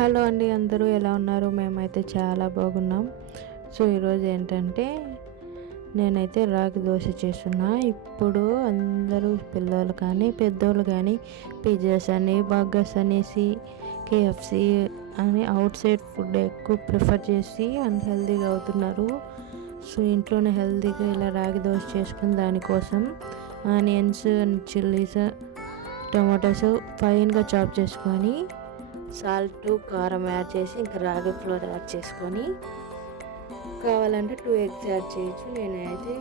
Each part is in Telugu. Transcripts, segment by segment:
హలో అండి అందరూ ఎలా ఉన్నారు? మేమైతే చాలా బాగున్నాం. సో ఈరోజు ఏంటంటే నేనైతే రాగి దోశ చేస్తున్నా. ఇప్పుడు అందరూ పిల్లలు కానీ పెద్దోళ్ళు కానీ పిజ్జాస్ అని బర్గర్స్ అనేసి కేఎఫ్సి అని అవుట్ సైడ్ ఫుడ్ ఎక్కువ ప్రిఫర్ చేసి అన్హెల్దీగా అవుతున్నారు. సో ఇంట్లోనే హెల్తీగా ఇలా రాగి దోశ చేసుకుని దానికోసం ఆనియన్స్ అండ్ చిల్లీస్ టమాటోస్ ఫైన్గా చాప్ చేసుకొని సాల్ట్ కారం యాడ్ చేసి ఇంకా రాగి ఫ్లోర్ యాడ్ చేసుకొని కావాలంటే టూ ఎగ్స్ యాడ్ చేయొచ్చు. నేనైతే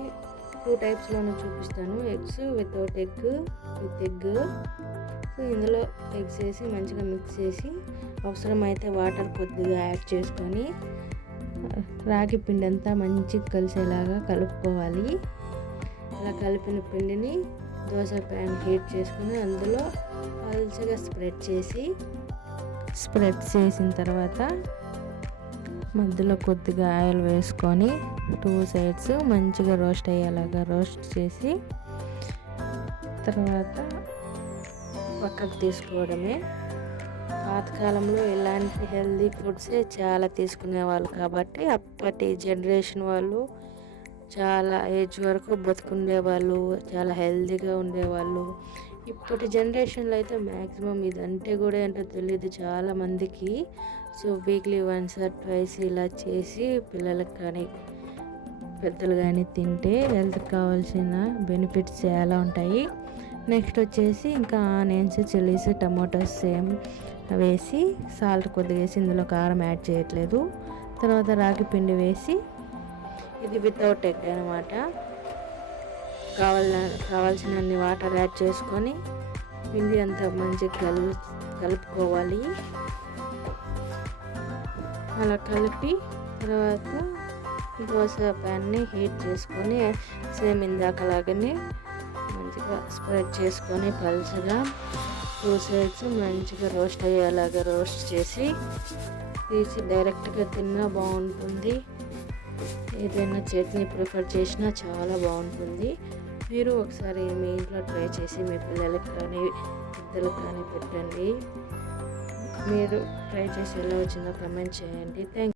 టూ టైప్స్లోనూ చూపిస్తాను. Eggs without egg with egg. So ఇందులో ఎగ్స్ వేసి మంచిగా మిక్స్ చేసి అవసరమైతే వాటర్ కొద్దిగా యాడ్ చేసుకొని రాగి పిండి అంతా మంచిగా కలిసేలాగా కలుపుకోవాలి. అలా కలిపిన పిండిని దోశ ప్యాన్ హీట్ చేసుకుని అందులో పల్చగా స్ప్రెడ్ చేసి స్ప్రెడ్ చేసిన తర్వాత మధ్యలో కొద్దిగా ఆయిల్ వేసుకొని టూ సైడ్స్ మంచిగా రోస్ట్ అయ్యేలాగా రోస్ట్ చేసి తర్వాత పక్కకు తీసుకోవడమే. పాతకాలంలో ఇలాంటి హెల్దీ ఫుడ్సే చాలా తీసుకునేవాళ్ళు కాబట్టి అప్పటి జనరేషన్ వాళ్ళు చాలా ఏజ్ వరకు బతుకుండేవాళ్ళు చాలా హెల్దీగా ఉండేవాళ్ళు. ఇప్పటి జనరేషన్లో అయితే మ్యాక్సిమం ఇదంటే కూడా ఏంటో తెలియదు చాలా మందికి. So weekly once or twice ఇలా చేసి పిల్లలకు కానీ పెద్దలు కానీ తింటే హెల్త్కి కావాల్సిన బెనిఫిట్స్ చాలా ఉంటాయి. నెక్స్ట్ వచ్చేసి ఇంకా ఆనియన్స్ చిల్లీస్ టమాటోస్ సేమ్ వేసి సాల్ట్ కొద్దిగా వేసి ఇందులో కారం యాడ్ చేయట్లేదు. తర్వాత రాగి పిండి వేసి ఇది వితౌట్ ఎగ్ అనమాట కావాల కావాల్సినన్ని వాటర్ యాడ్ చేసుకొని పిండి అంతా మంచిగా కలు కలుపుకోవాలి. అలా కలిపి తర్వాత దోశ ప్యాన్ని హీట్ చేసుకొని సేమ్ ఇందాకలాగానే మంచిగా స్ప్రెడ్ చేసుకొని పలుచగా టూ సైడ్స్ మంచిగా రోస్ట్ అయ్యేలాగా రోస్ట్ చేసి తీసి డైరెక్ట్గా తిన్నా బాగుంటుంది. ఏదైనా చట్నీ ప్రిఫర్ చేసినా చాలా బాగుంటుంది. మీరు ఒకసారి మీ ఇంట్లో ట్రై చేసి మీ పిల్లలకి కానీ పెద్దలకు కానీ పెట్టండి. మీరు ట్రై చేసి ఎలా వచ్చిందో కమెంట్ చేయండి. థ్యాంక్